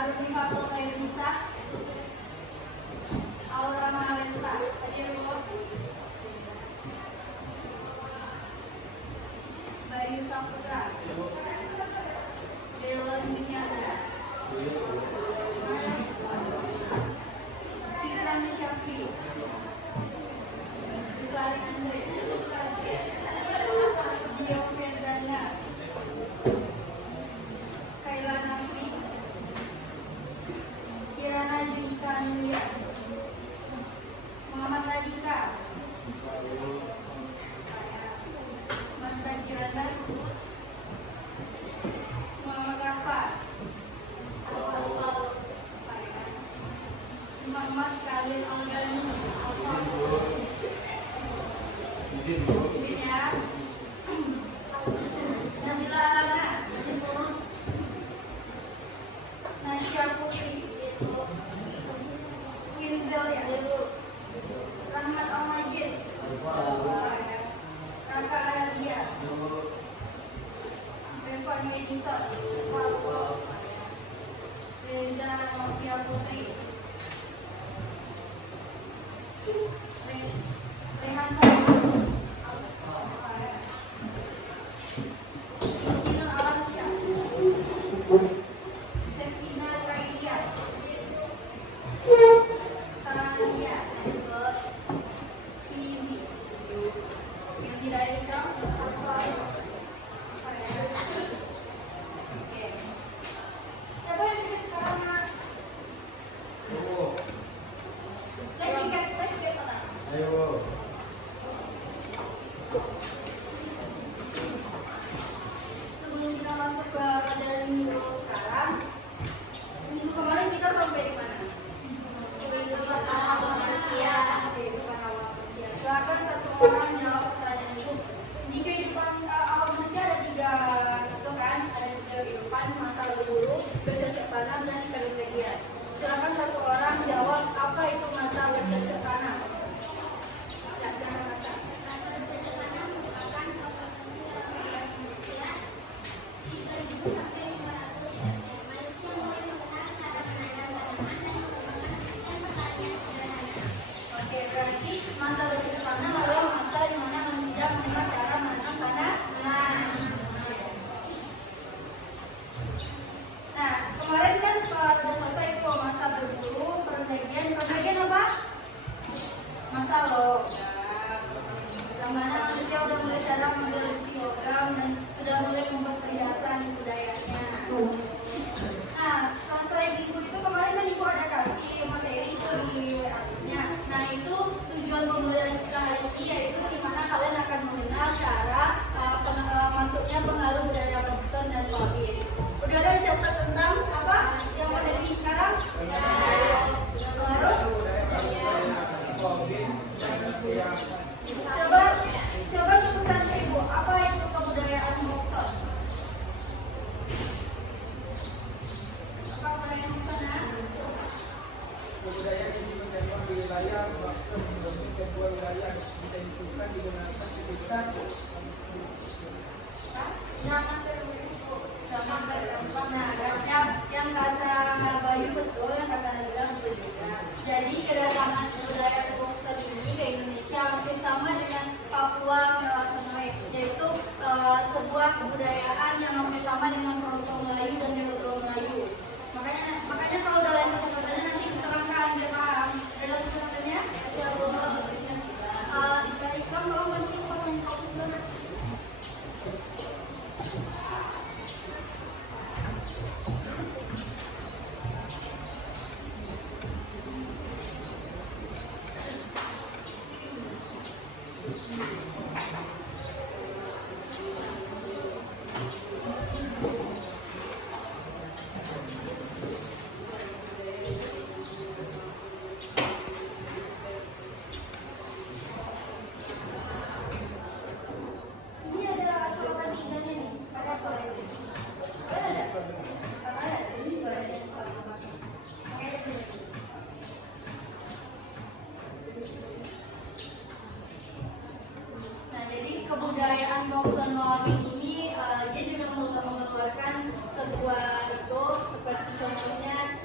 Arumi Fatul Khairunisa, Aura Mahalesta, Bayu Saputra, Delon Minyanda, Fikran Syafri, Rizal Andre, Dio Ferdana, Kaila Nasri, Kirana Junika Nuria, Muhammad Radika, Mas Kirana, Muhammad Rafa, Muhammad Khalil Algani, mungkin ya, Nabila Alana, Nasya Putri, Winzel ya, Rahmat Al-Majid, Raka Aradia, Revan Medison, Reza Novia Putri, Rehan Ina Alasya, Septina Raidia, Saranasia, Fizi, yang tidak ada Oke. Siapa yang dikit sekarang, Mas? Let's get orang. Ayo. Sebelum kita masuk ke pelajaran minggu sekarang, minggu kemarin kita sampai di mana? Kehidupan awal manusia. Kehidupan awal manusia. Silakan satu orang jawab pertanyaan itu. Di kehidupan awal manusia ada tiga, itu kan? Ada tiga kehidupan: masa lalu dulu, bercocok tanam, dan pergantian. Silakan satu orang jawab apa itu masa bercocok tanam. Ya, silakan Masa. Oke, berarti masa bercocok tanam adalah masa di mana manusia mengenal cara menanam tanaman. Nah, kemarin kan udah selesai itu masa berburu, pergantian apa? Masa logam. Yang mana manusia udah mulai cara memproduksi logam dan sudah mulai membuat perhiasan di budayanya. Nah, selesai minggu itu kemarin kan ibu ada kasih materi itu di WA-nya. Nah, itu tujuan pembelajaran kita hari ini yaitu gimana kalian akan mengenal cara masuknya pengaruh budaya Pakistan dan Wahid. Udah ada catat tentang apa yang materi sekarang? Pengaruh. Coba sebutkan ke ibu apa itu kebudayaan Pakistan? Apa kebudayaan Pakistan? Kebudayaan ini menjadikan wilayah waktu membentuk sebuah wilayah yang ditentukan digunakan sekitar Zaman berkembang. Nah, yang kata Bayu betul, yang kata Nabila betul juga. Jadi kedatangan budaya Pakistan ini ke Indonesia mungkin sama dengan Papua Melayu, yaitu sebuah kebudayaan yang hampir sama dengan Proto Melayu dan Neutro Melayu. Makanya kalau udah lain kata-katanya nanti diterangkan biar paham. Ada kata-katanya? Baik, kamu mau bantu pasang kaos dulu. Ini ada colokan tiganya nih. Apa boleh? Boleh ada? Apa ada? Ini juga ada. Oke, ini. Nah, jadi kebudayaan Bangsa Melawi ini dia juga mengeluarkan sebuah itu seperti contohnya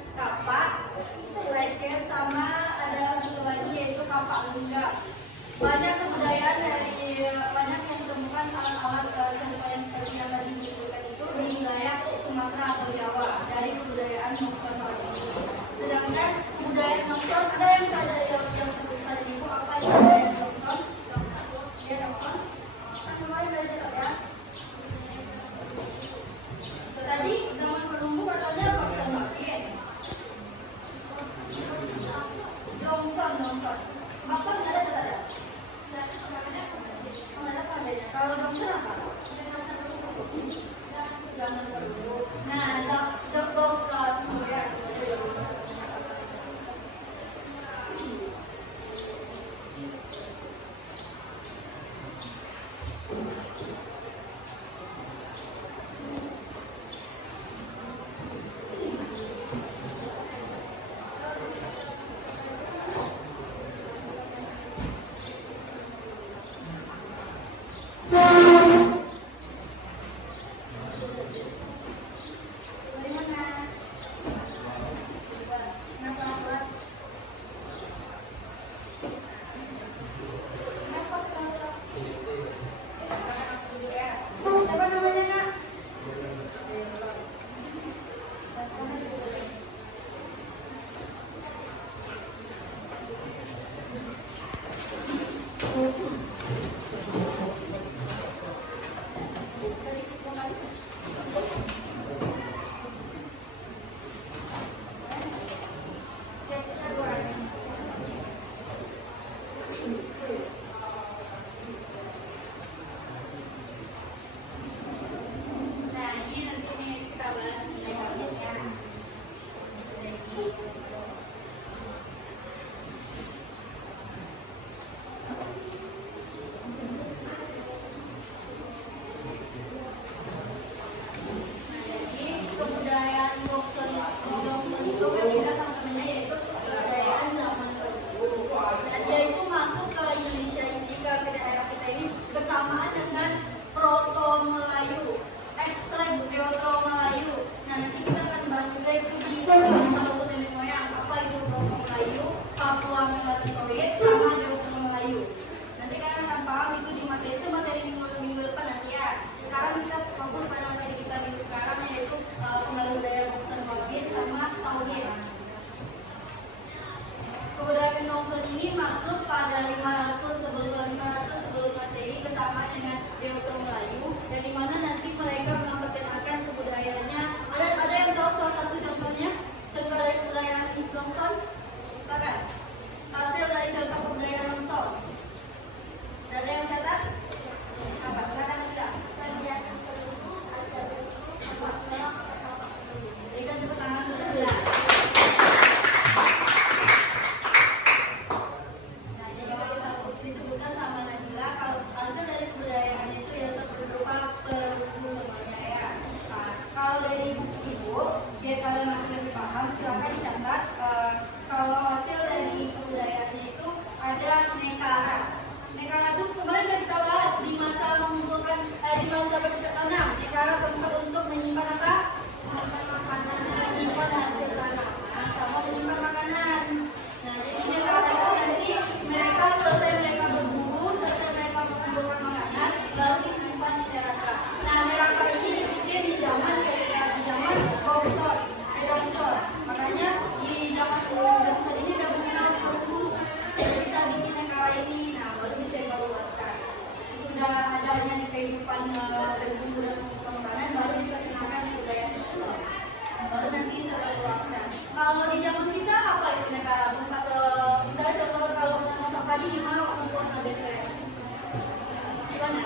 Sumatera atau Jawa dari kebudayaan Nongson ini. Sedangkan budaya Nongson ada yang sebut itu apa ya? Budaya Nongson? Ya Nongson? Kan kemarin belajar ya. Tadi zaman penumbuh katanya Paksan Makin. Nongson. Nongson ada tidak? Ada pandainya. Kalau Nongson apa? Zaman dulu. Nah, Nongson ya. Siapa namanya, Nak? Nah, ini nanti kita bahas nilai kagetnya. Jadi kebudayaan Nongson itu kan kita sama-samanya yaitu kebudayaan zaman dahulu. Nah, dia itu masuk ke Indonesia ini, ke daerah kita ini bersamaan dengan Proto Melayu. Selain Deutero Melayu. Nah, nanti kita akan bahas juga itu di asal-usul nenek moyang. Apa itu Proto Melayu, Papua Melatosoid, sama Deutero Melayu. Nanti kalian akan paham itu di materi minggu depan nanti ya. Sekarang kita fokus pada materi kita minggu sekarang yaitu pengaruh budaya Nongson Wabit sama Sauhid. Kebudayaan Nongson ini masuk pada 500 sebelum Masehi bersama dengan Deutero Melayu, dan di mana nanti mereka memperkenalkan kebudayaannya. Ada yang tahu salah satu contohnya? Contoh dari kebudayaan Nongson? Silakan. Hasil dari contoh kebudayaan Nongson. Ada yang catat? Apa? Silakan tidak? Berikan tepuk tangan untuk Bila. Nah, jadi disebutkan sama Nabila kalau hasil dari kebudayaan itu ya berupa perbuku semuanya ya. Nah, kalau dari ibu, biar kalian makin lebih paham, silakan dicatat. Kalau hasil dari kebudayaannya itu ada Nekara. Nekara itu kemarin sudah kita bahas di masa mengumpulkan di masa bertanam. Nekara tempat untuk menyimpan apa? Menyimpan hasil tanaman sama menyimpan makanan. Nah, jadi Nekara itu nanti mereka selesai mereka berburu, selesai mereka mengumpulkan makanan, baru disimpan di neraka. Nah, neraka ini dibikin di zaman Bongsor. Makanya di zaman Bongsor ini udah mengenal perlu bisa bikin Nekara ini. Nah, baru bisa dikeluarkan. Sudah adanya di kehidupan berburu dan makanan, baru diperkenalkan budaya Bongsor. Baru nanti bisa dikeluarkan. Kalau di zaman kita apa itu Nekara? Misalnya contoh kalau masak padi gimana membuat biasanya? Gimana?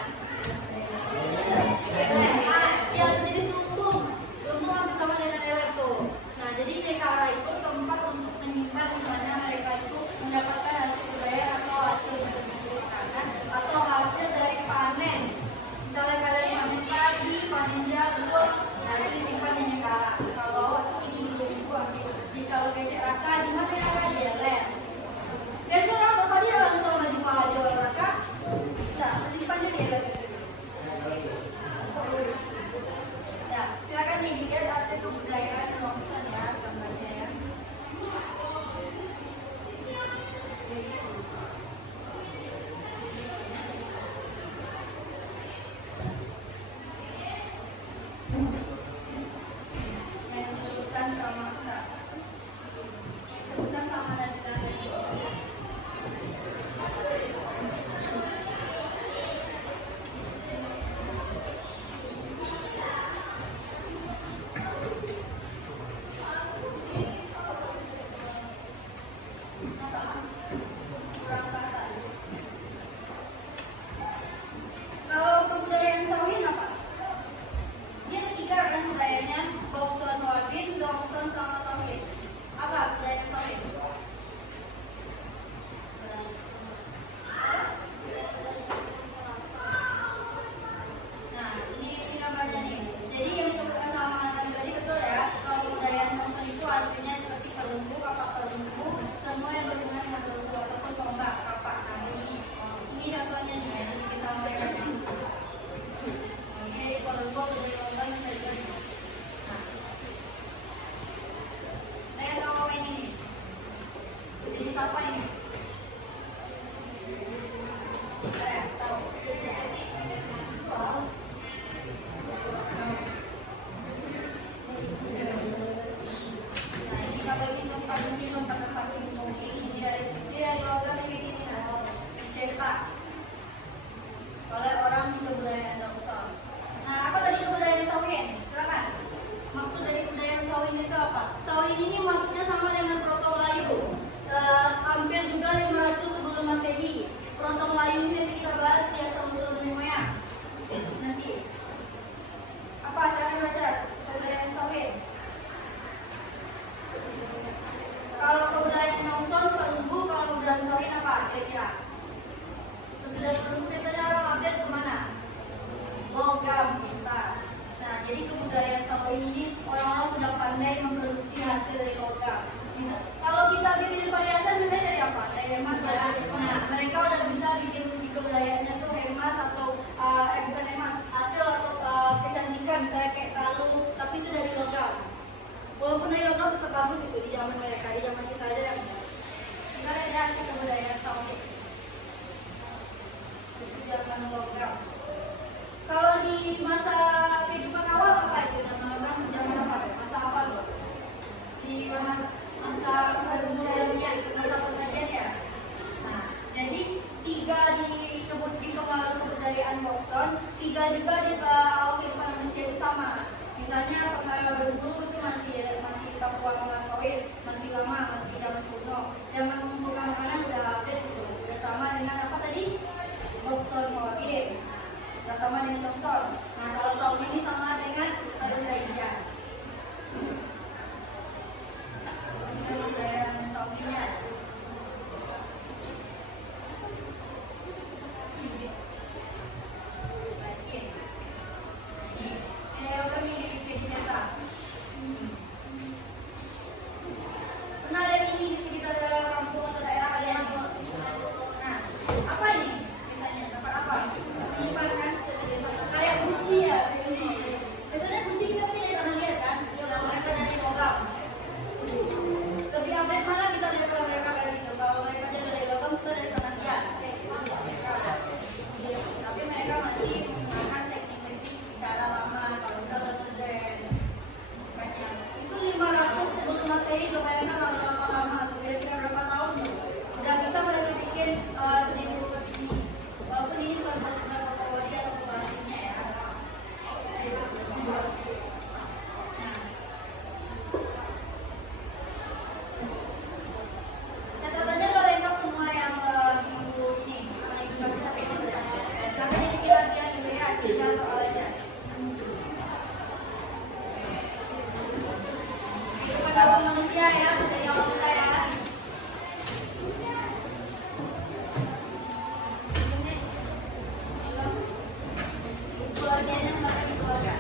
Ya jadi lumbung bersama dengan lele tuh. Nah, jadi Nekara itu tempat untuk menyimpan di mana mereka itu mendapatkan hasil budaya atau hasil dari makanan atau hasil dari panen. Misalnya kalian panen padi, panen jagung, nah itu disimpan di Nekara. Kalau ini ibu di kalau ke Ceraka, di mana Ceraka Jeler. Besok rasa padi langsung maju ke Jawa Raka. Nah, masih disimpannya di Jeler. Ya, silakan dilihat hasil kebudayaan Nongson ya, gambarnya ya. kebudayaan Solo ini orang-orang sudah pandai memproduksi hasil dari logam. Kalau kita bikin perhiasan misalnya dari apa? Dari emas ya. Nah, mereka udah bisa bikin di kebudayaannya tuh emas atau bukan emas, hasil atau kecantikan misalnya kayak kalung, tapi itu dari logam. Walaupun dari logam tetap bagus itu di zaman mereka, di zaman kita aja yang kita lihat hasil kebudayaan Saudi. Itu zaman logam. Kalau di masa kehidupan awal apa itu zaman logam? Zaman apa? Masa apa tuh? Di masa pergantian ya. Nah, jadi 3 di pengaruh kebudayaan Bokson, 3 juga di awal kehidupan manusia itu sama. Misalnya pengaruh berburu itu masih Papua Melaskoid, masih lama, masih zaman kuno. Zaman mengumpulkan makanan udah update gitu, udah sama dengan apa tadi? Bokson Mawabir, udah sama dengan Bokson. Nah, kalau Saudi ini sama dengan Tarudaia. Kebudayaan Saudinya. Pernah lihat ini di sekitar kampung atau daerah kalian? Nah, apa ini? Biasanya dapat apa? Menyimpan kan? Kayak guci ya, kayak guci. Biasanya guci kita kan dari tanah liat kan? Yang mereka dari logam. Lebih update mana kita lihat kalau mereka kayak gitu? Kalau mereka dari logam, kita dari tanah liat. Tapi mereka masih menggunakan teknik-teknik bicara lama. Kalau udah keren. Makanya itu 500 sebelum Masehi tuh bayangkan lama tuh kira-kira berapa tahun tuh udah bisa mereka bikin sejenis seperti ini. Walaupun ini bukan kategori atau populasinya ya. Nah, catatannya kalau lengkap semua yang minggu ini edukasi hari ini udah. Sekarang jadi latihan dulu ya, 3 soal aja. Kehidupan awal manusia ya, dari awal kita ya. Keluarganya sampai di keluarga.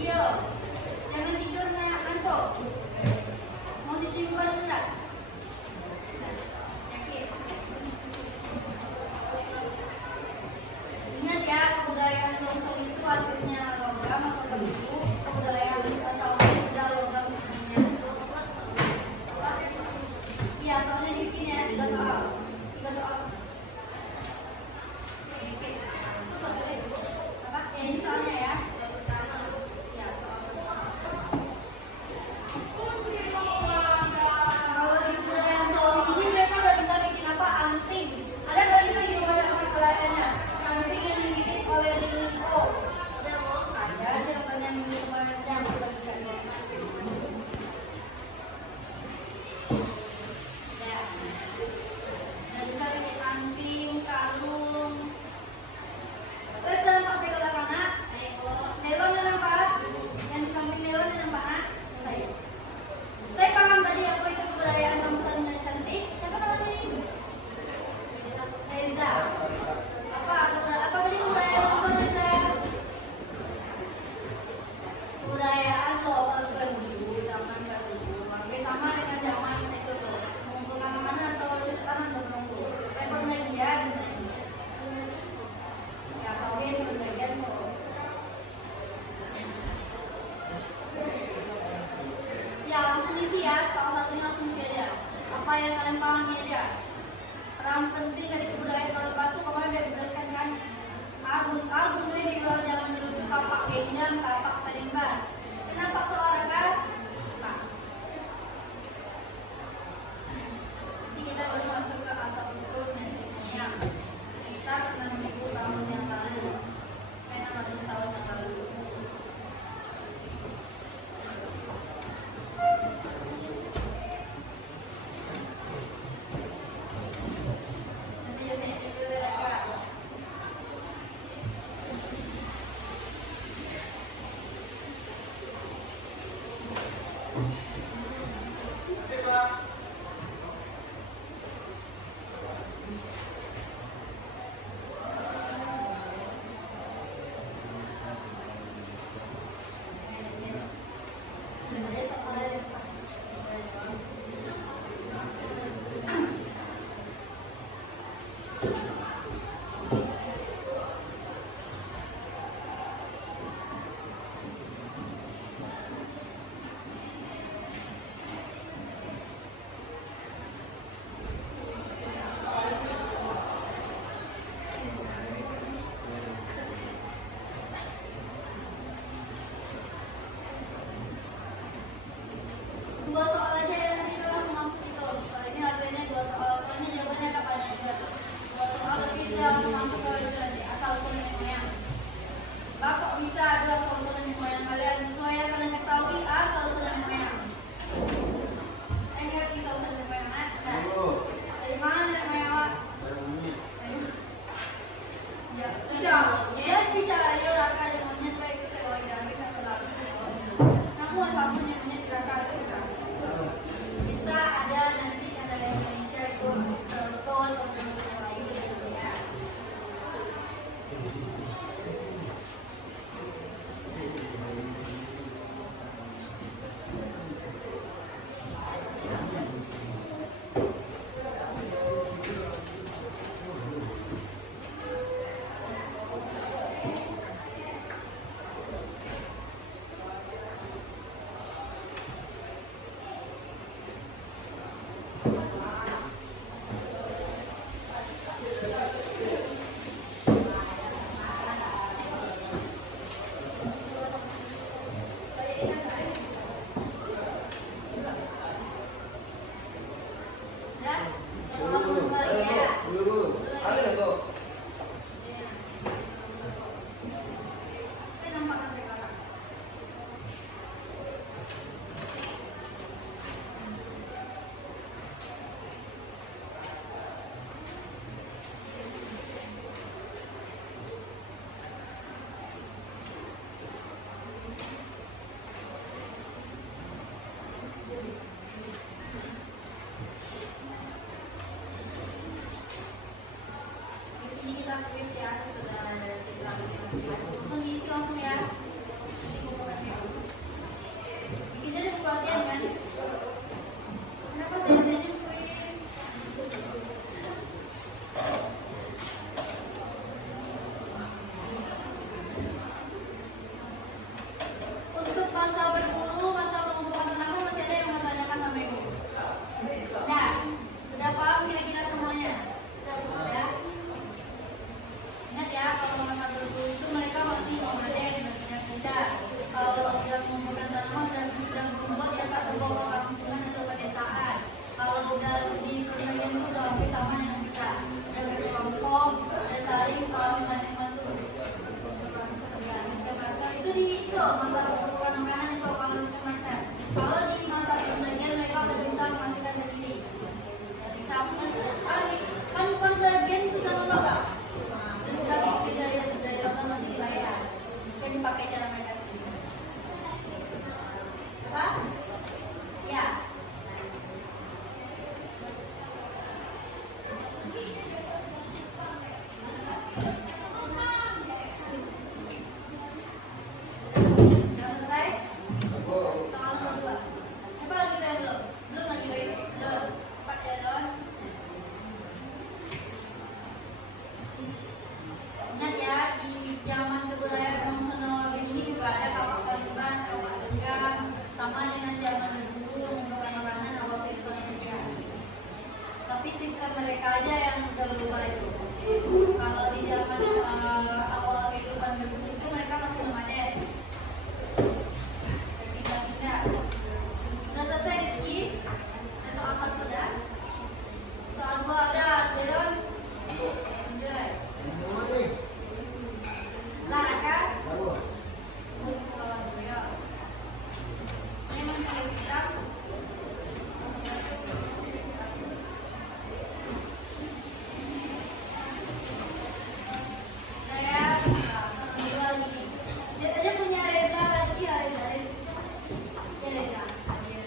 Iya, jangan tidur ngantuk. Mau cuci muka dulu nggak? Yakin? Ingat ya, kebudayaan Bokson itu hasilnya logam atau bambu. Kebudayaan Saudi juga logam semuanya. Iya, soalnya dibikin ya 3 soal. 3 soal. Yakin? Apa? Ini soalnya ya. Iya, soal. Kalau di kebudayaan Saudi ini mereka udah bisa bikin apa? Anting. Ada nggak ini di rumah yang sekelatannya? Anting yang dibikin oleh Lilipo. Ada contohnya minggu kemarin yang dibagikan. Ya. Nah, bisa bikin anting, kalung. Terus dalam pakai gelang anak, melon yang nampak, yang di samping melon yang nampak anak. Saya paham tadi apa itu kebudayaan Bokson yang cantik. Siapa namanya ini? Reza. Apa tadi kebudayaan Bokson Reza? Kebudayaan lokal dulu, zaman dulu. Hampir sama dengan zaman itu tuh. Mengumpulkan makanan atau cuci tangan atau menunggu. Kayak perbelanjaan. Ya, Saudi ini perbelanjaan tuh. Ya, langsung isi ya, salah satunya langsung isi aja. Apa yang kalian pahami aja. Peran penting dari kebudayaan Balet Batu kemarin udah dijelaskan kan. Album ini di luar zaman dulu itu kapak genggam, kapak parimbas. Kenapa soal kan? Nah. Nanti kita baru masuk ke asal usul nenek sekitar 6.000 tahun yang lalu. 600 tahun yang lalu. Nanti Yosef dulu mereka. Dua soal aja ya, nanti kita langsung masuk itu. Soal ini latihannya dua soal, soalnya jawabannya ada pada juga. Dua soal tapi kita langsung masuk ke itu nanti asal usul nenek moyang. Pak, kok bisa ada asal usul nenek moyang kalian? Semua yang kalian ketahui asal usul nenek moyang. Ngerti asal usul nenek moyang? Nah, dari mana nenek moyang awak? Ya, bicara, bicara aja raka aja monyet lah itu kalau kami tak terlalu. Namun apapun yang monyet raka kita ada nanti ada Indonesia itu Toronto atau Melayu ya. Kuis ya, sudah langsung diisi langsung ya. Di buku latihan. Ini jadi buku latihan kan? Kenapa biasanya kuis? Untuk masa berburu, masa mengumpulkan tanaman masih ada yang mau tanyakan sama ibu. Nah, udah paham kira-kira semuanya? Ya. Ingat ya, kalau masa berburu itu mereka masih memanen banyak benda. Kalau sudah mengumpulkan tanaman dan sudah berbuat di atas sebuah kampungan atau pedesaan. Kalau udah di permainan itu udah hampir sama dengan kita. Udah berkelompok, udah saling paham dan membantu. Ya, makan itu di itu masa pengumpulkan makanan itu kalau kita makan. Kalau di masa permainan mereka udah bisa memastikan sendiri. Ya, bisa kan bagian itu sama enggak? Bisa dari lakukan nanti dibayar. Bukan dipakai cara mereka sendiri. Apa? Ya. Sudah selesai? Soal nomor 2. Siapa lagi bayar belum? Belum lagi bayar? Belum. Cepat ya, Don. Ingat ya, di zaman kebudayaan tradisional ini juga ada kawak pariban, kawak genggam, sama dengan zaman dulu mengumpulkan makanan awal kehidupan manusia. Tapi sistem mereka aja yang udah berubah itu. Kalau di zaman awal kehidupan dulu itu mereka masih memanen. Pindah-pindah. Udah selesai Rizky? Dan soal 1 udah? Soal 2 ada, Deon? Udah. Lah kan? Untuk kawan gue. Memang kalau kita saya dua lagi. Dia punya Reza lagi ya Reza. Ya Reza. Oke.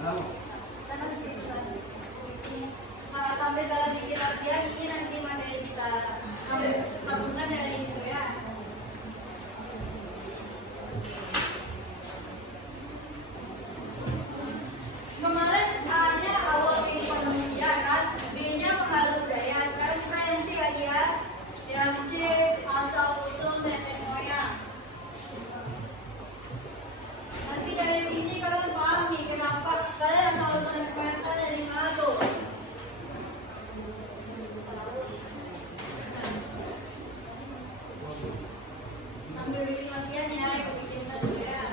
Sana sampai dalam bikin latihan ini nanti materi kita sambungan dari itu ya. Kemarin A-nya awal kehidupan manusia kan, B-nya pengaruh budaya. Sekarang kita yang C lagi ya. Yang C asal usul nenek moyang. Nanti dari sini kalian paham nih kenapa kalian asal usul nenek moyang dari mana tuh? Sambil bikin latihan ya, bikin dulu ya.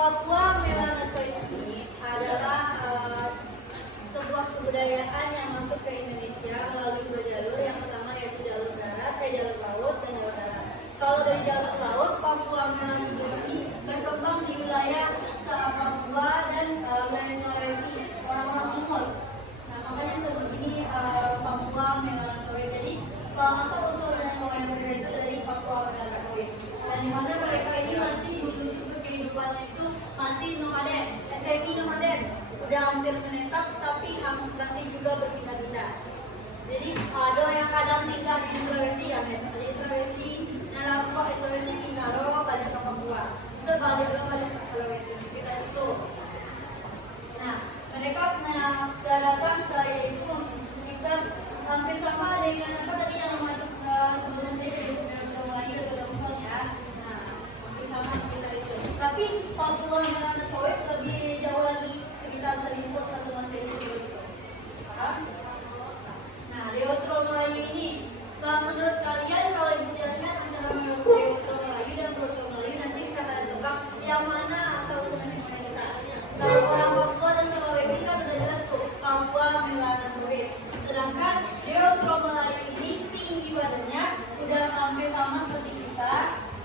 Papua Melanosoid ini adalah sebuah kebudayaan yang masuk ke Indonesia melalui dua jalur. Yang pertama yaitu jalur darat, jalur laut dan jalur darat. Kalau dari jalur laut, Papua Melanosoid ini berkembang di wilayah Papua dan wilayah Sulawesi, orang-orang timur. Nah, makanya sebut ini Papua Melanosoid. Jadi kalau asal usul dan lawan mereka itu dari Papua Melanosoid. Dan di mana mereka ini masih hidup kehidupannya itu masih nomaden, semi nomaden, udah hampir menetap tapi masih juga berpindah-pindah. Jadi ada yang kadang singgah di Sulawesi, ya di Sulawesi, dalam kok di Sulawesi pindah balik ke Papua, balik ke Sulawesi, kita itu. Nah, mereka datang dari itu sekitar hampir sama dengan apa tadi yang sebelum saya dari Melayu atau Luzon ya. Nah, hampir sama sekitar itu. Tapi Papua Melanosoid lebih jauh lagi, sekitar 1.001 Masehi gitu. Paham? Nah, Deutero Melayu ini, menurut kalian kalau ibu jelaskan antara Deutero Melayu dan Proto Melayu, nanti bisa kalian tebak yang mana asal usulnya kita. Kalau orang Papua dan Sulawesi kan udah jelas tuh Papua Melanosoid. Sedangkan Deutero Melayu ini tinggi badannya udah hampir sama seperti kita,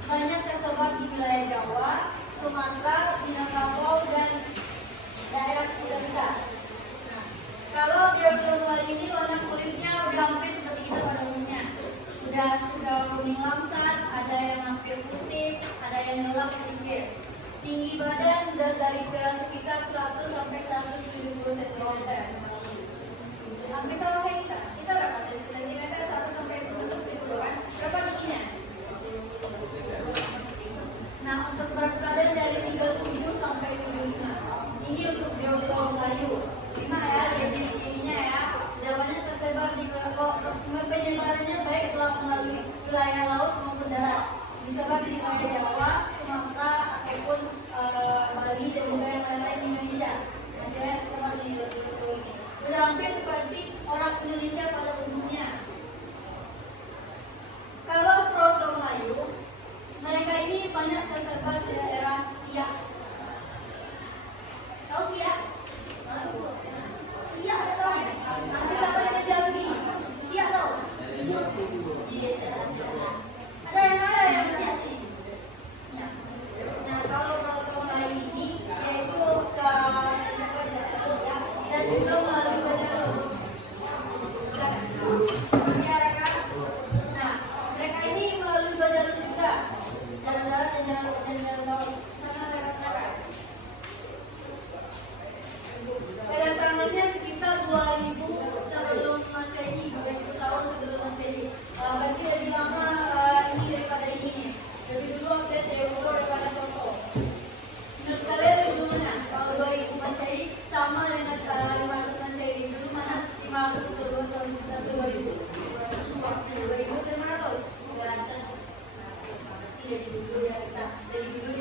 banyak tersebar di wilayah Jawa, Sumatera, Minangkabau dan daerah sekitar kita. Nah, kalau Deutero Melayu ini warna kulitnya udah hampir seperti kita pada umumnya, udah kuning lamsat, ada yang hampir putih, ada yang gelap sedikit. Tinggi badan dari sekitar 100 sampai 170 cm. Hampir sama kayak kita. Kita berapa cm? 1 sampai 170 kan? Berapa tingginya? Nah, untuk berat badan dari 37 sampai 75. Ini untuk Deutero Melayu. 5 ya, jadi ininya ya. Jawabannya tersebar di penyebarannya baik melalui wilayah laut maupun darat. Disebar di wilayah Jawa, Sumatera ataupun Bali dan juga yang lain-lain di Indonesia. Hasilnya tersebar di Deutero ini. Sudah hampir seperti orang Indonesia pada umumnya. Kalau Proto Melayu, mereka ini banyak tersebar di daerah Siak. Tahu Siak? Siak ada tahu? Hampir sama dengan Jambi. Siak tahu? Ada yang Siak sih. Nah, kalau Proto Melayu ini yaitu ke tersebar di daerah Siak dan juga melalui dua jalur. Nah, mereka ini melalui dua jalur juga, jalan darat dan jalan laut, sama lewat darat. Kedatangannya sekitar 2000 sebelum Masehi, 2000 tahun sebelum Masehi. Berarti lebih lama ini daripada ini. Lebih dulu update Deutero daripada Proto. Menurut kalian lebih dulu mana? Kalau 2000 Masehi sama dengan 500 Masehi, dulu mana? 500 atau 2000? 2500. Jadi dulu ya kita. Jadi dulu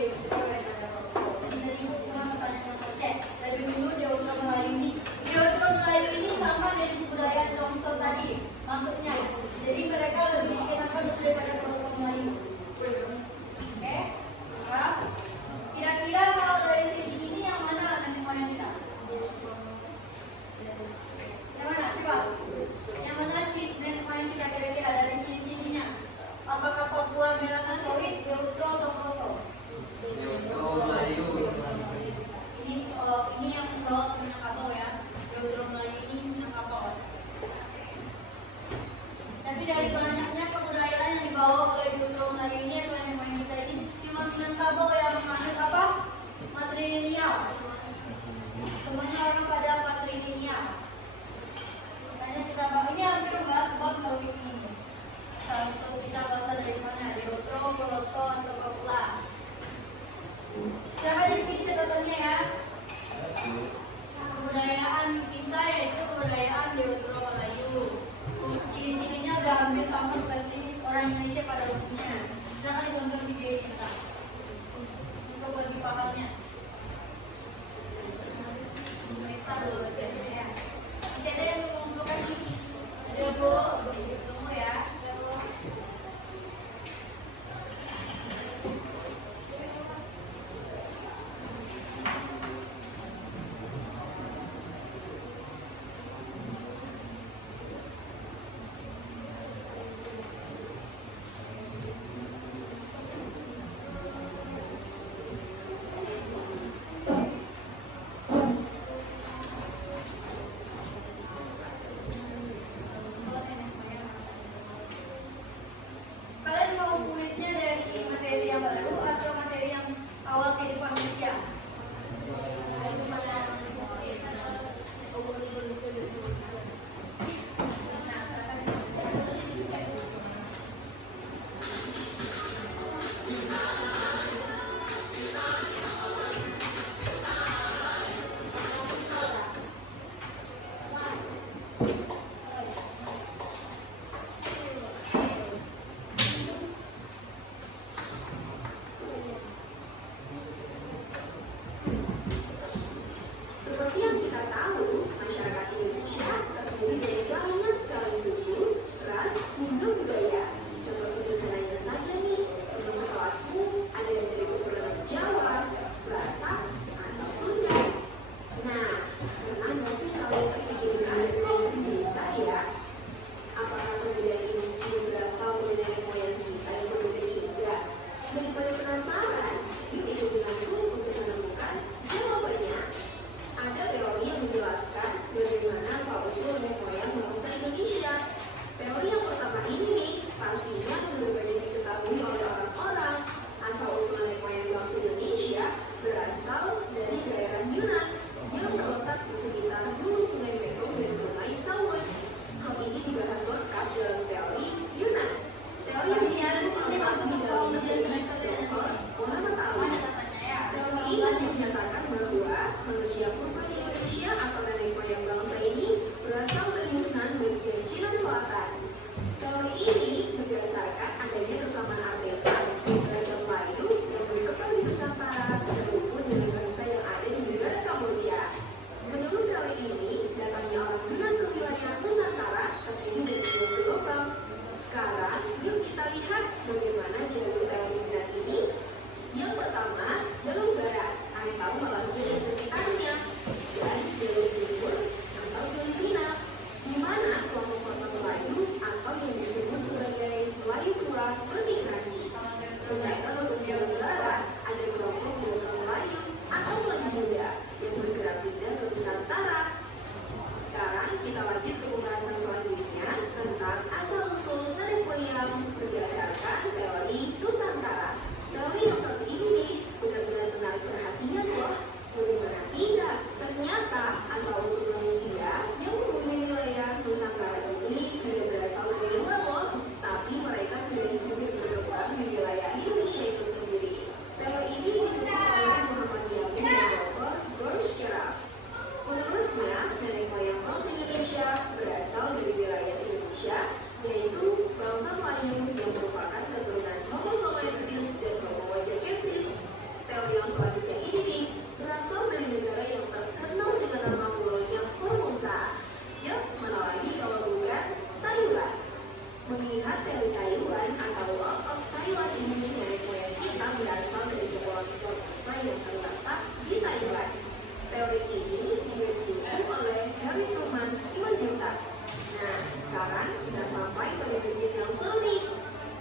pertama, jalur barat atau Malaysia dan sekitarnya, dan jalur timur atau Filipina, di mana kelompok Melayu atau yang disebut sebagai Melayu tua bermigrasi. Sedangkan untuk jalur barat ada kelompok Melayu atau Melayu muda yang bergerak pindah ke Nusantara. Sekarang kita lanjut ke pembahasan selanjutnya tentang asal-usul nenek moyang berdasarkan teori Nusantara. Teori yang satu ini nih benar-benar menarik perhatian loh. Bagaimana tidak? Ternyata asal-usul manusia yang menghuni wilayah Nusantara ini tidak berasal dari luar loh, tapi mereka sudah hidup berkembang di wilayah Indonesia itu sendiri. Teori ini dikembangkan oleh Muhammad Yamin dan Dr. George Sharaf. Menurutnya, nenek moyang bangsa Indonesia berasal dari wilayah Indonesia, yaitu bangsa Melayu yang merupakan keturunan Homo solensis dan Homo wajakensis. Teori yang selanjutnya ini nih, berasal dari negara yang terkenal dengan nama pulaunya Formosa. Yap, mana lagi kalau bukan Taiwan. Mengingat teori Taiwan atau Law of Taiwan ini, nenek moyang kita berasal dari kepulauan Formosa yang terletak di Taiwan. Teori ini juga didukung oleh Harry Truman Simanjuntak. Nah, sekarang kita sampai pada bagian yang seru nih.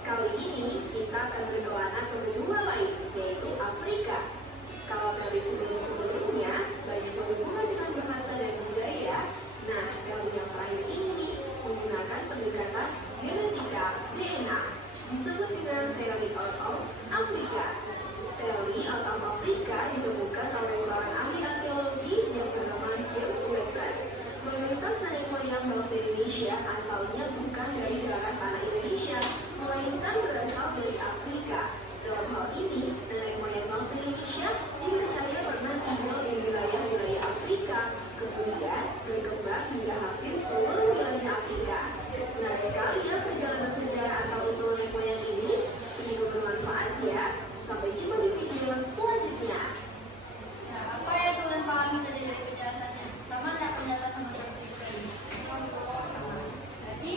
Kali ini kita akan berkelana ke benua lain, yaitu Afrika. Kalau teori sebelum-sebelumnya banyak berhubungan dengan bahasa dan budaya, nah teori yang terakhir ini nih menggunakan pendekatan genetika DNA, disebut dengan teori out of Africa. Teori out of Africa ditemukan oleh seorang ahli arkeologi yang bernama James Watson. Mayoritas nenek moyang bangsa Indonesia asalnya bukan dari daerah tanah Indonesia, melainkan berasal dari Afrika. Dalam hal ini, nenek moyang bangsa Indonesia dipercaya pernah tinggal di wilayah-wilayah Afrika, kemudian berkembang hingga hampir seluruh wilayah Afrika. Menarik sekali ya perjalanan sejarah asal-usul nenek moyang ini. Semoga bermanfaat ya. Sampai jumpa di video selanjutnya. Nah, apa yang kalian pahami tadi dari penjelasannya? Sama nggak penjelasan teman-teman ini? Jadi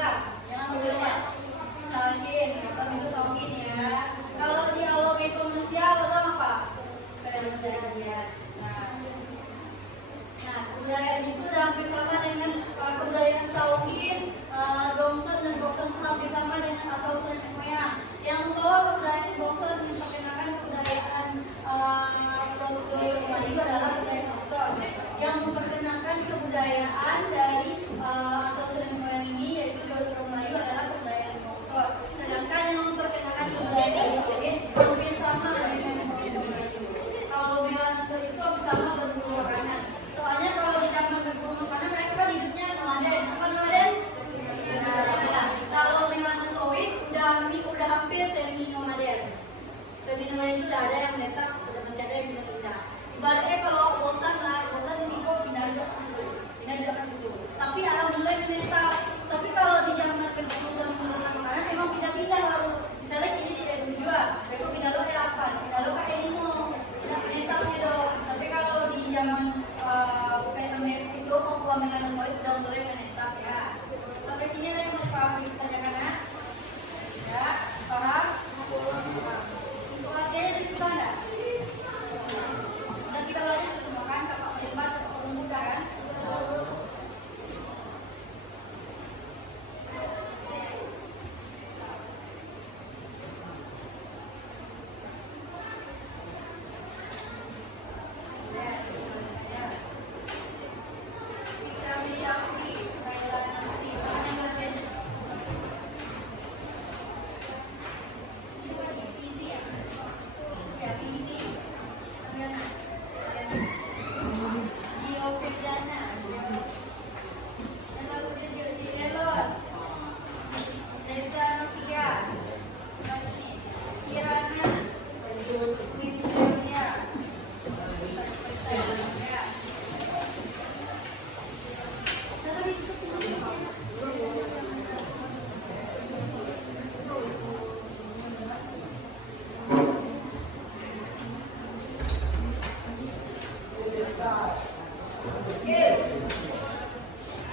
enggak? Jangan mobilnya. Sakin, atau itu sakin ya. Kalau di awal manusia, lo tau apa? Kebudayaan. Nah, kebudayaan itu udah hampir sama dengan kebudayaan Saukin, Gongsun dan Goksun itu hampir sama dengan asal usul nenek moyang. Yang membawa kebudayaan Gongsun memperkenalkan kebudayaan Produk Melayu adalah kebudayaan Gongsun. Yang memperkenalkan kebudayaan dari asal usul nenek moyang ini yaitu Produk Melayu adalah kebudayaan Gongsun. Sedangkan yang memperkenalkan kebudayaan Saukin hampir sama dengan Produk Melayu. Kalau Melanesian itu hampir sama berburu makanan. Soalnya kalau di zaman berburu makanan mereka kan hidupnya nomaden. Apa nomaden? Ya. Kalau Melanozoik udah hampir semi nomaden. Semi nomaden itu udah ada yang menetap, udah masih ada yang pindah-pindah. Ibaratnya kalau bosan di situ pindah ke situ. Tapi alhamdulillah menetap. Tapi kalau di zaman berburu dan makanan memang pindah-pindah lalu. Misalnya gini di E7, mereka pindah lo ke 8, pindah lo ke E5. Menetap gitu. Tapi kalau di zaman itu Papua Melanozoik udah mulai menetap ya. Sampai sini ada yang mau paham ditanyakan ya? Ya, paham? Untuk latihannya tadi susah nggak? Dan kita belajar itu semua kan, kakak menembak, kakak membuka kan?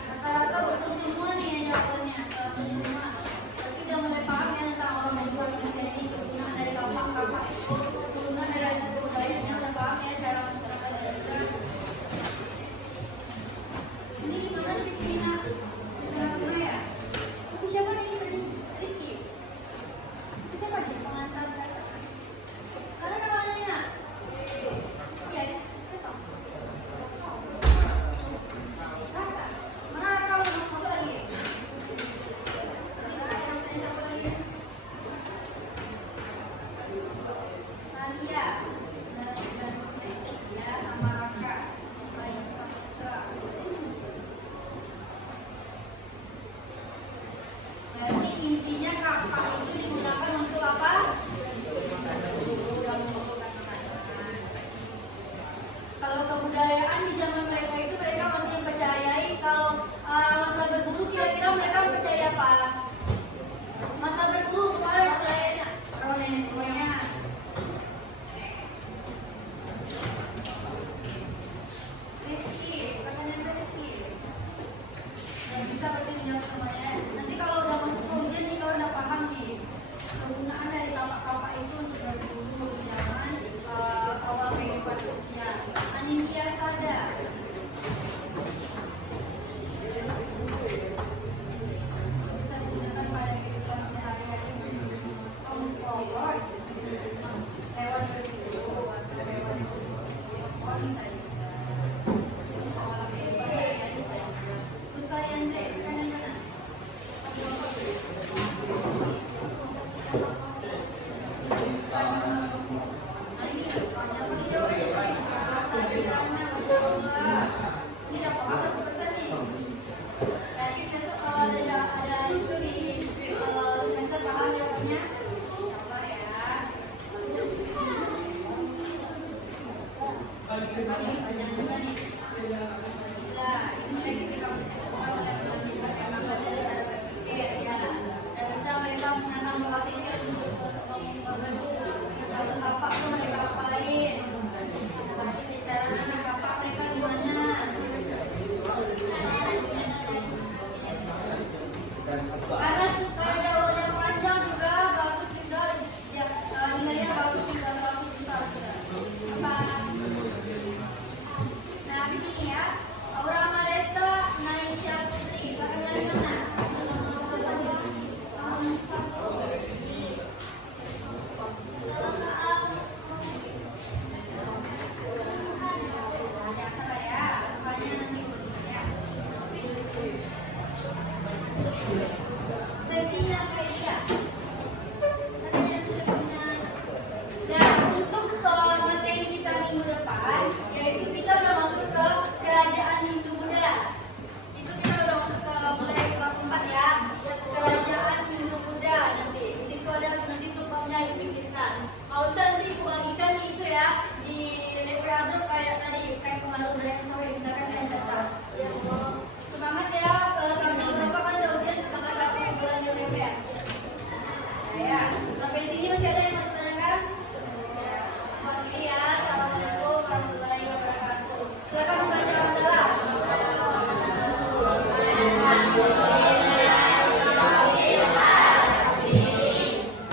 Rata-rata betul semua nih yang jawabannya, betul semua. Tapi udah mulai paham ya tentang orang yang buat ini keturunan dari kapak itu, keturunan dari suku budayanya udah paham ya cara masyarakat dan juga. Ini gimana sih Pina? Kenapa ya? Itu siapa nih tadi? Rizky. Itu siapa nih pengantar dasar? Karena namanya? Iya, siapa? Mana kau masuk lagi? Asia, ya sama Raka, baik sama. Berarti intinya kapak itu digunakan untuk apa? Kalau kebudayaan di zaman mereka itu mereka masih mempercayai kalau masa berburu kira-kira mereka percaya apa? Masa berburu kemarin budayanya kalau nenek moyangnya. Rizky, pertanyaan Rizky. Yang bisa berarti menjawab semuanya. Nanti kalau udah masuk ke ujian nih kalau udah paham nih. Karena kayak daun yang panjang juga bagus juga, ya nilainya bagus juga 100 besar juga. Apa? Nah di sini ya, Aura Maresta Naisha Putri, kakak dari mana? Ya sabar ya, rupanya nanti ikut ya. Septina Kresia. Nah, untuk materi kita minggu depan, yaitu kita udah masuk ke kerajaan Hindu Buddha. Itu kita udah masuk ke mulai bab 4 ya. Kerajaan Hindu Buddha nanti. Di situ ada nanti supportnya dipikirkan. Kalau bisa nanti kebagikan itu ya di referral group kayak tadi, kayak pengaruh dari sore misalkan saya catat. Semangat ya, tanggal berapa kan udah ujian ke tanggal 1 bulan Desember. Ya, sampai di sini masih ada yang mau ditanyakan? Ya, oke ya. Assalamualaikum warahmatullahi wabarakatuh. Silakan membaca hamdalah.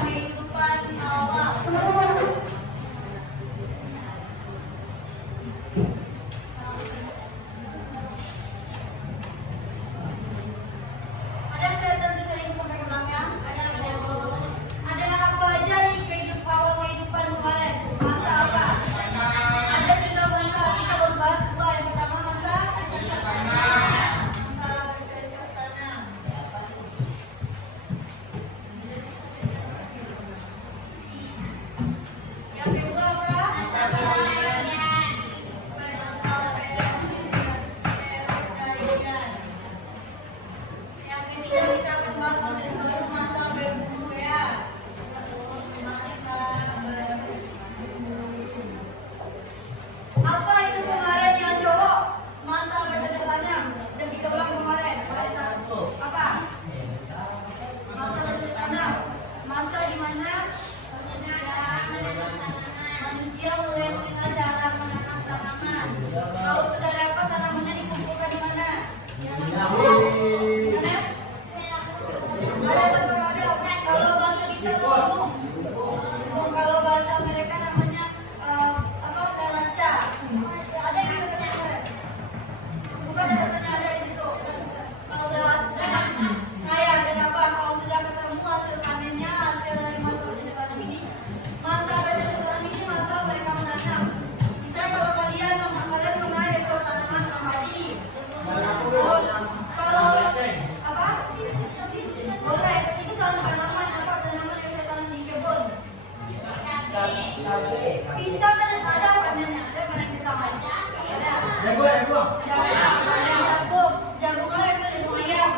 Kehidupan awal. Ada kesehatan tulisan yang sampai ke belakang? Ada apa aja nih kehidupan kemarin? Masa apa? Ada 3 masa, kita baru bahas 2. Yang pertama masa bercocok tanam. Yang kedua apa? Masa perayaan. Yang ketiga kita akan bahas konten baru, masa berburu ya. Masa berburu. Apa itu kemarin yang cowok? Masa bercocok tanam. Dan kita ulang kemarin. Masa apa? Masa bercocok tanam. Masa di mana manusia mulai mengenal cara menanam tanaman. Kalau sudah dapat tanamannya dikumpulkan di mana? Di mana? Ada tempat ada. Kalau bahasa kita lumbung. Kalau bahasa mereka namanya apa? Kalanca. Ada yang kita katakan. Bukan ada tanya ada di situ. Kalau sudah kayak dan apa? Kalau sudah ketemu hasil panennya, hasil dari masa bercocok tanam ini, masa bercocok tanam ini masa mereka menanam. Misalnya kalau kalian kemarin besok tanaman padi. Kalau apa? Boleh. Itu tanaman apa? Tanaman yang saya tanam di kebun. Pisang kan ada panennya, ada panen pisang. Ada. Jagung. Jagung ada jagung ayam.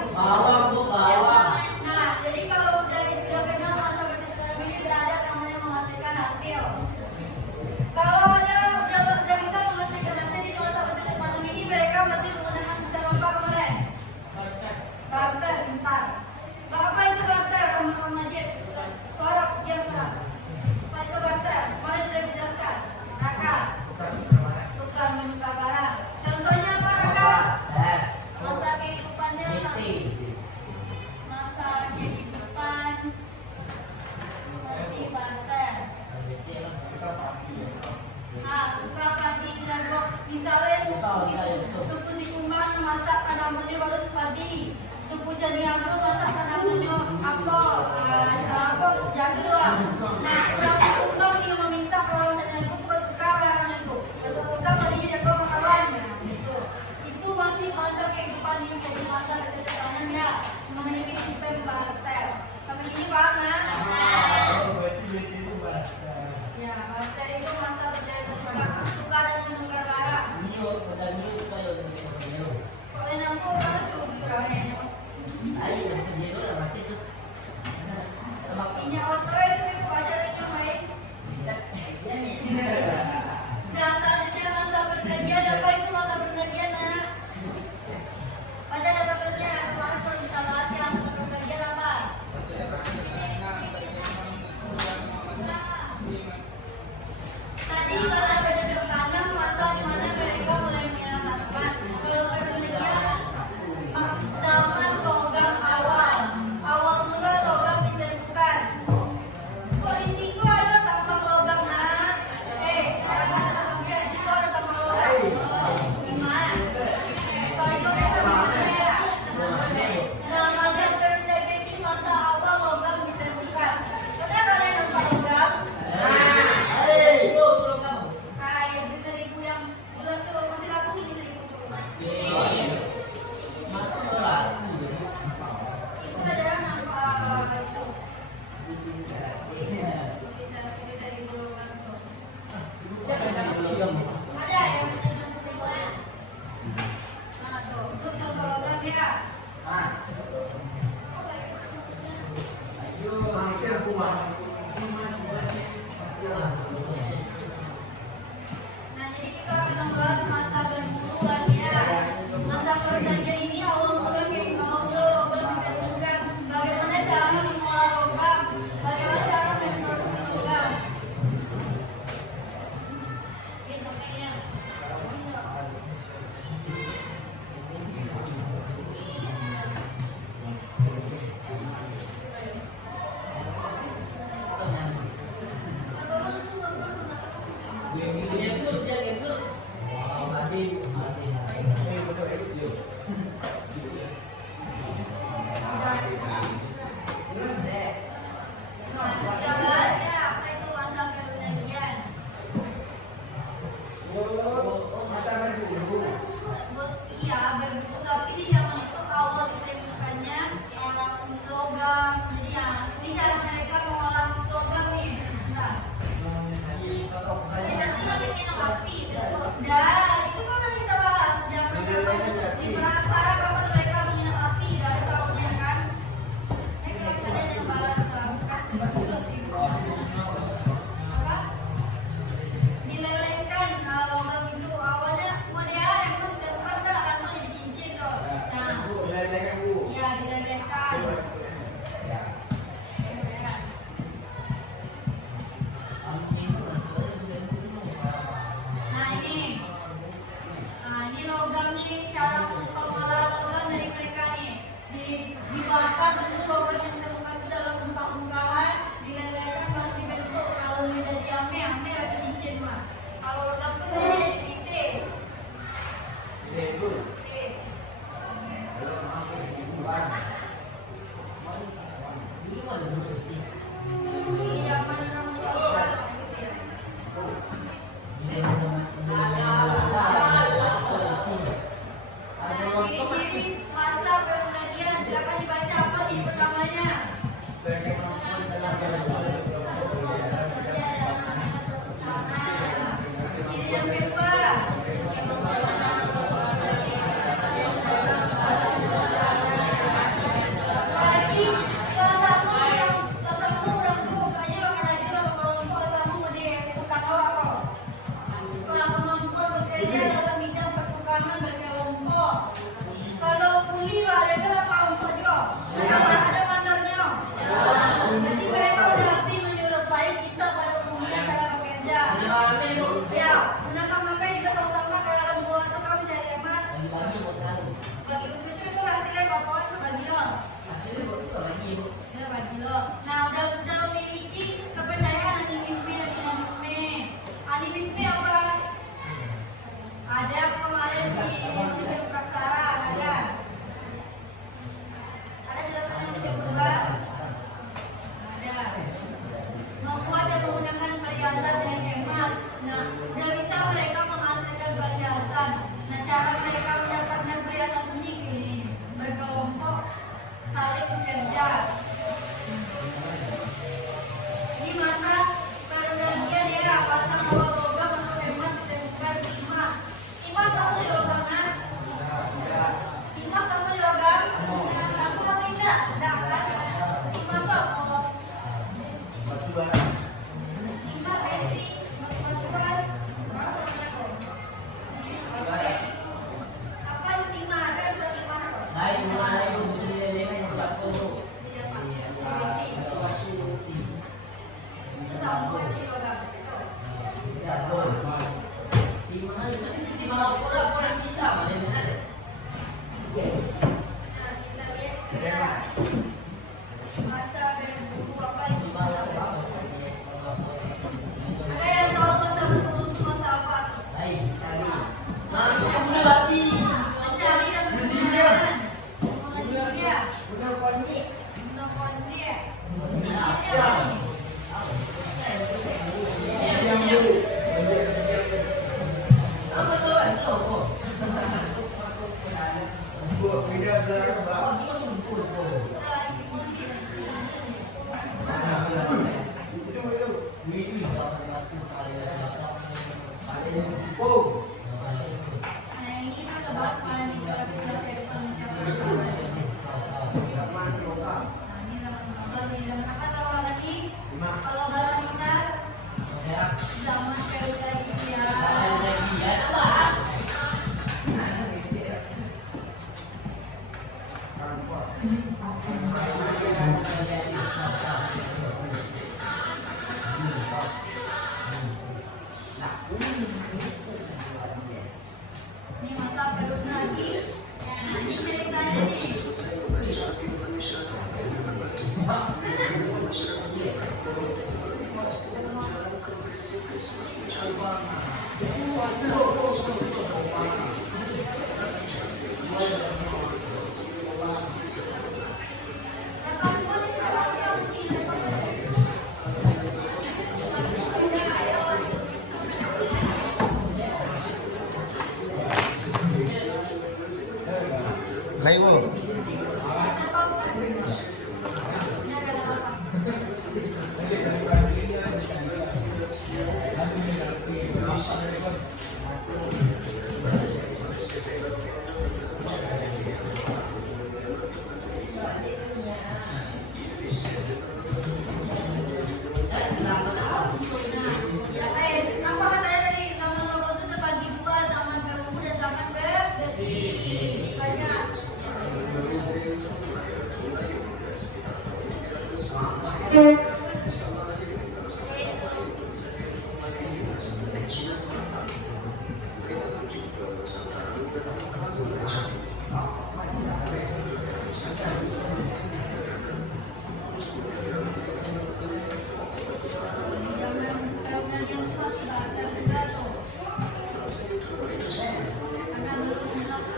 Nah, jadi kalau udah pegang masa bercocok tanam ini udah ada namanya menghasilkan hasil. Kalau ada udah bisa menghasilkan hasil di masa bercocok tanam ini, mereka masih menggunakan sistem apa kemarin? Barter, bentar. Apa itu barter? Rahman Majid. Suara diam suara. Apa itu barter? Kemarin sudah dijelaskan. Raka. Tukar menukar barang. Contohnya apa Raka? Masa kehidupannya. Masa kehidupan masih barter. Tukar padi lagu. Misalnya suku Sikumbang masak tanamannya baru padi. Suku Caniago masak tanamannya apel, jagung. Nah, orang Sikumbang dia meminta orang Caniago itu bertukar itu. Bertukar padinya jago makanan. Itu masih masa kehidupan yang jadi masa bercocok tanam ya, memiliki sistem barter. Sampai sini paham ya? Ya, barter itu masa bertukar dan menukar barang. Kalau yang aku orang itu rugi orangnya. Minyak oto itu wajar yang baik. Dasarnya masa pergantian apa itu masa pergantian nak? Pada dasarnya kemarin kalau kita bahas yang masa pergantian apa? Nah, jadi kita akan membahas masa berburu lagi ya. Masa perdagangan ini awal mula logam ditentukan. Bagaimana cara mengolah logam, bagaimana cara memproduksi logam. Ini pakainya. Nah, kita bahas ya apa itu masa perdagangan. Iya, berburu, tapi di zaman itu awal ditemukannya logam. Jadi ya, ini cara mereka mengolah logam nih. Bentar. Dah, itu kan udah kita bahas. Zaman di Praksara kapan mereka minyak api, dari tahunnya kan. Ini kelas kalian yang bahas bekas terus itu. Apa? Dilelehkan logam itu awalnya modern, emang ditemukan kan langsung jadi cincin tuh. Nah, ya dilelehkan. Ya. Nah ini logam nih, cara pengolahan logam dari mereka nih. Dibakar dulu logam yang ditemukan itu dalam bongkah-bongkahan, dilelehkan baru dibentuk. Kalau menjadi ame ada cincin mah. Kalau logam itu saya jadi pite. Di zaman namanya besar gitu ya. Nah, ciri-ciri masa perdagangan, silakan dibaca apa ciri pertamanya. Ciri yang kedua. Lagi kelas satu orang tuh bukannya makan aja kalau kelas satu di tukang awak kok. Telah kemampuan bekerja dalam bidang pertukangan berkelompok. Kalau kuli ada kelompok juga. Ada mandarnya. Jadi mereka udah api menyerupai kita pada umumnya cara bekerja. Ya, menangkap makan juga sama-sama kalau dalam gua itu kamu cari emas. Bagi begitu itu hasilnya kapan? Bagi lo. Hasilnya bagi lo. Nah, udah memiliki kepercayaan animisme dan dinamisme. Animisme apa? Ada kemarin di Indonesia Praksara ada. Ada jelaskan Indonesia Purba. Ada. Membuat dan menggunakan perhiasan dengan emas. Nah, udah bisa mereka menghasilkan perhiasan. Nah, cara mereka mendapatkan perhiasan ini gini, berkelompok, saling bekerja. Di masa perdagangan ya, pasang awal logam atau emas ditemukan timah. Timah sama di logam kan? Timah sama di logam? Kamu mau tidak? Tidak kan? Timah tuh apa? Timah besi, batu-batuan. Apa itu timah? Ada itu timah? Besi. Itu sama aja di logam. Itu. Nah, kita lihat ya. Masa berburu apa itu masa berburu? Ada yang tahu masa berburu itu masa apa tuh? Mencari dan berjalan. Mengecil ya. Guna konti ya. Nah ini kita udah bahas mana nih cara-cara pencapai. Nah ini zaman logam, di zaman apa kalau ada Ini masak baru lagi. Nah, ini ceritanya nih. Label. Ya kayak apa katanya tadi zaman loro itu terbagi dua, zaman berwudu dan zaman bersih. Banyak. Jangan kalian pas bakar jatuh. Karena belum jatuh.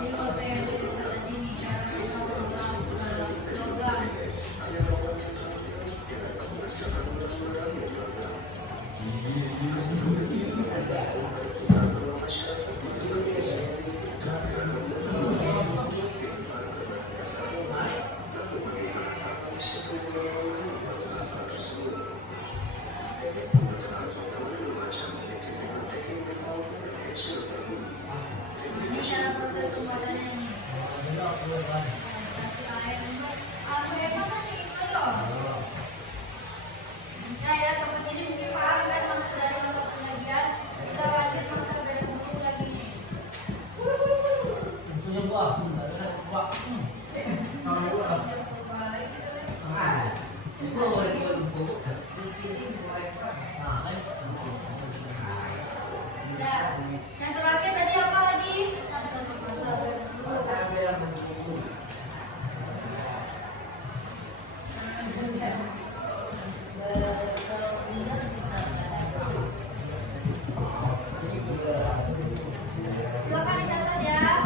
Di hotel kita tadi bicara program. Ini cara proses pembuatannya ini. Kasih air untuk apa yang mana nih itu loh. Nah ya sobat ini mungkin paham kan maksud dari masak pengajian. Kita lanjut masak dari bumbu lagi nih. Nah, yang terakhir tadi apa lagi? Silakan dicatat ya.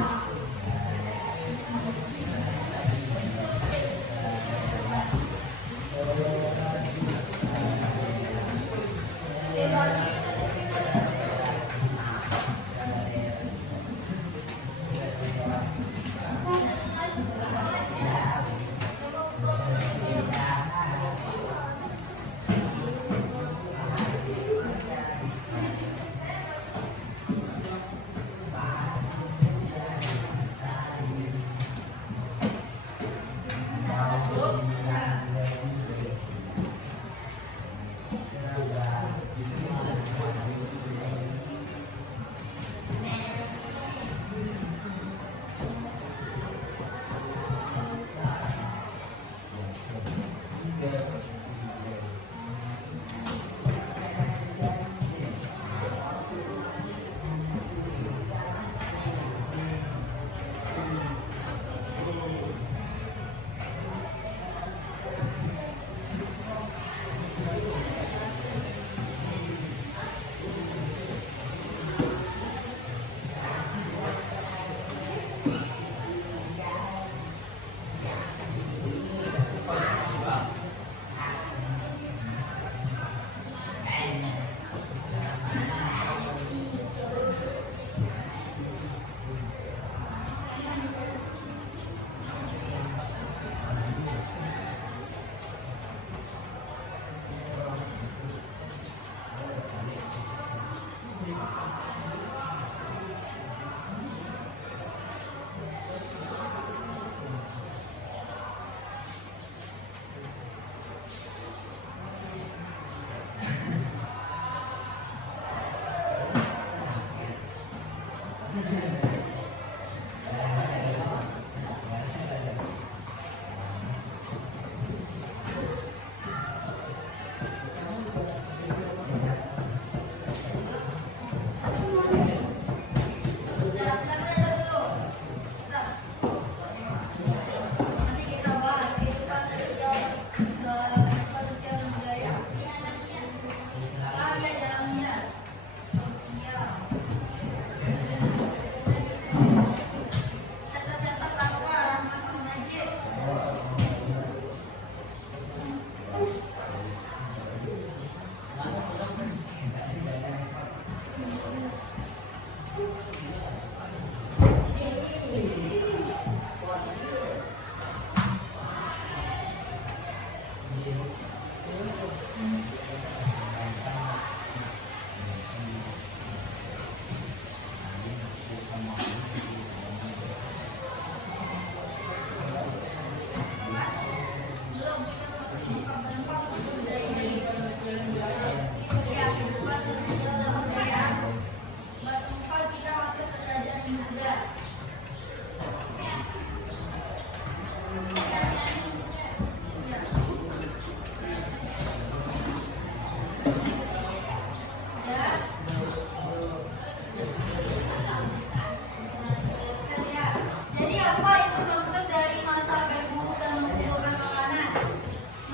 Jadi apa itu maksud dari masa berburu dan mengumpulkan makanan?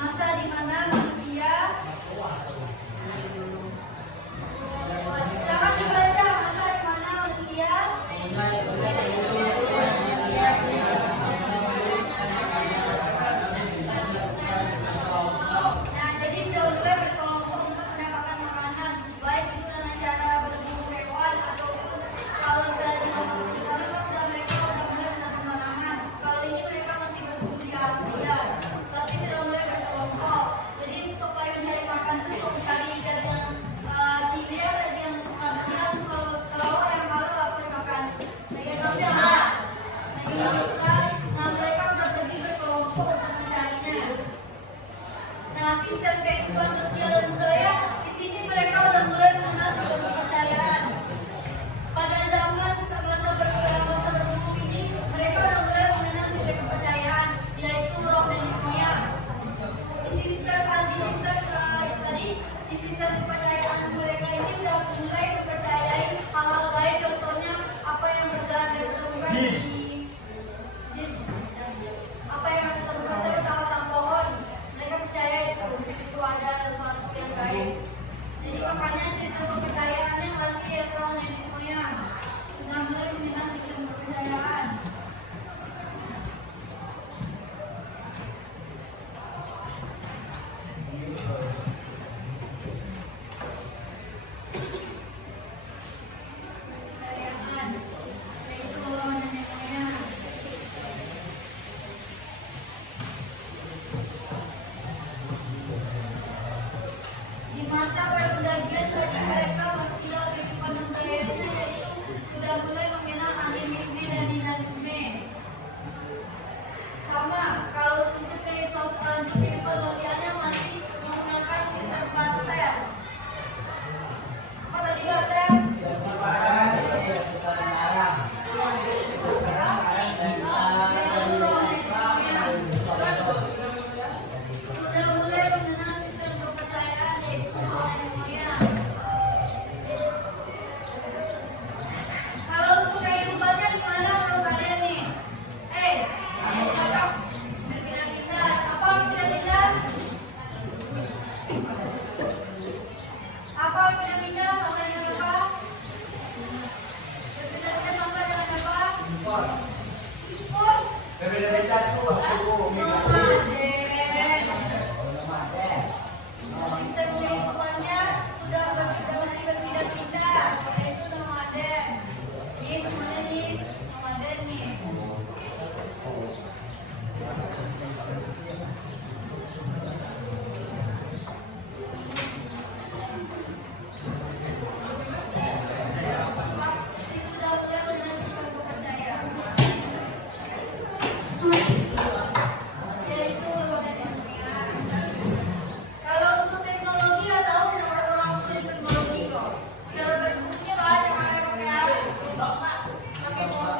Masa di mana manusia sekarang dibaca masa di mana manusia nah jadi sudah mulai berkelompok untuk mendapatkan makanan baik itu dengan cara berburu hewan ataupun kalau misalnya di masa sekarang kan sudah mereka sudah mulai menanam tanaman. Kalau ini mereka masih berburu di alam liar tapi sudah mulai berkelompok. Jadi untuk paling mencari makan itu kalau mencari jaringan cilir yang diam kalau yang halal apa dimakan bagian ngambil lah bagian besar. Nah mereka udah pergi berkelompok untuk mencarinya. Nah sistem kehidupan sosial dan budaya di sini mereka udah mulai mengenal sistem kepercayaan. Pada zaman masa berburu ini mereka udah mulai mengenal sistem kepercayaan yaitu roh nenek moyang. Di sistem kepercayaan mereka ini udah mulai mempercayai hal-hal gaib, contohnya apa yang ditemukan apa yang ditemukan saya kecamatan pohon, mereka percaya itu ada sesuatu yang gaib. Jadi makanya sistem kepercayaannya masih roh nenek moyang sudah mulai mengenal sistem kepercayaan. Yaitu roh nenek moyang. Di masa perbedagian tadi mereka sosial kehidupan dan budayanya yaitu sudah mulai mengenal animisme dan dinamisme. Sama kalau untuk kehidupan sosialnya masih menggunakan sistem barter. Apa tadi barter? Sudah mulai mengenal sistem kepercayaan yaitu roh nenek moyang. Kalau untuk kehidupannya gimana menurut kalian nih? Berpindah-pindah. Apa berpindah-pindah? Apa berpindah-pindah sama dengan apa? Berpindah-pindah sama dengan apa? Impor. Beda-beda tuh aku Nomaden. Sistem kehidupannya sudah masih berpindah-pindah, yaitu nomaden. Ini semuanya nih nomaden nih. Sudah mulai dengan sistem kepercayaan. Yaitu roh nenek moyang. Kalau untuk teknologi nggak tahu orang untuk teknologi kok. Cara berburunya banyak pakai apa? Pakai motor.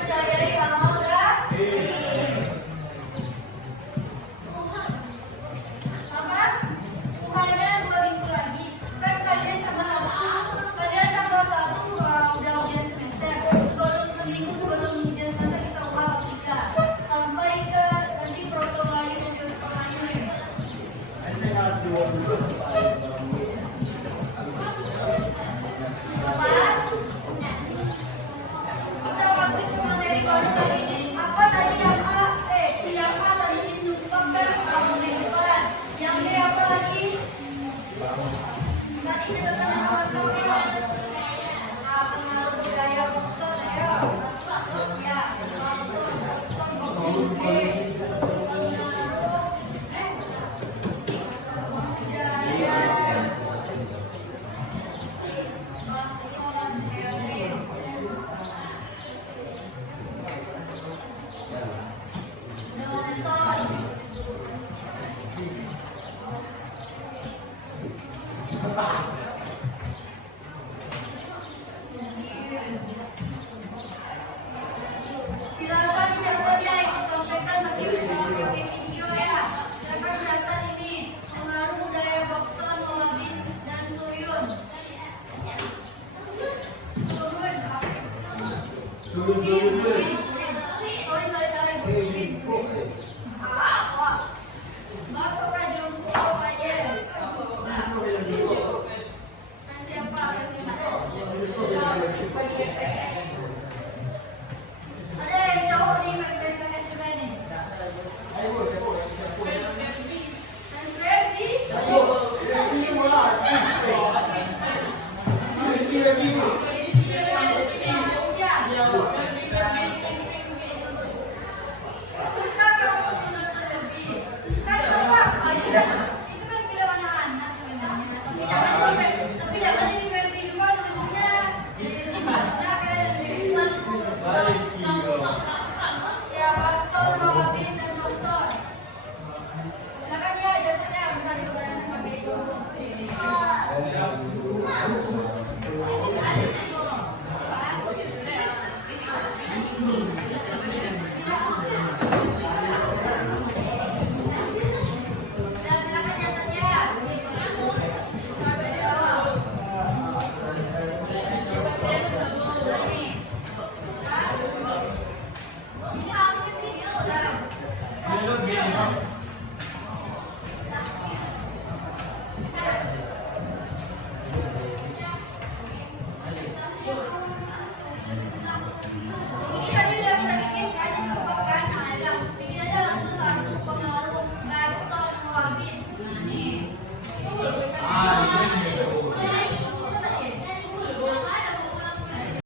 mempercayai hal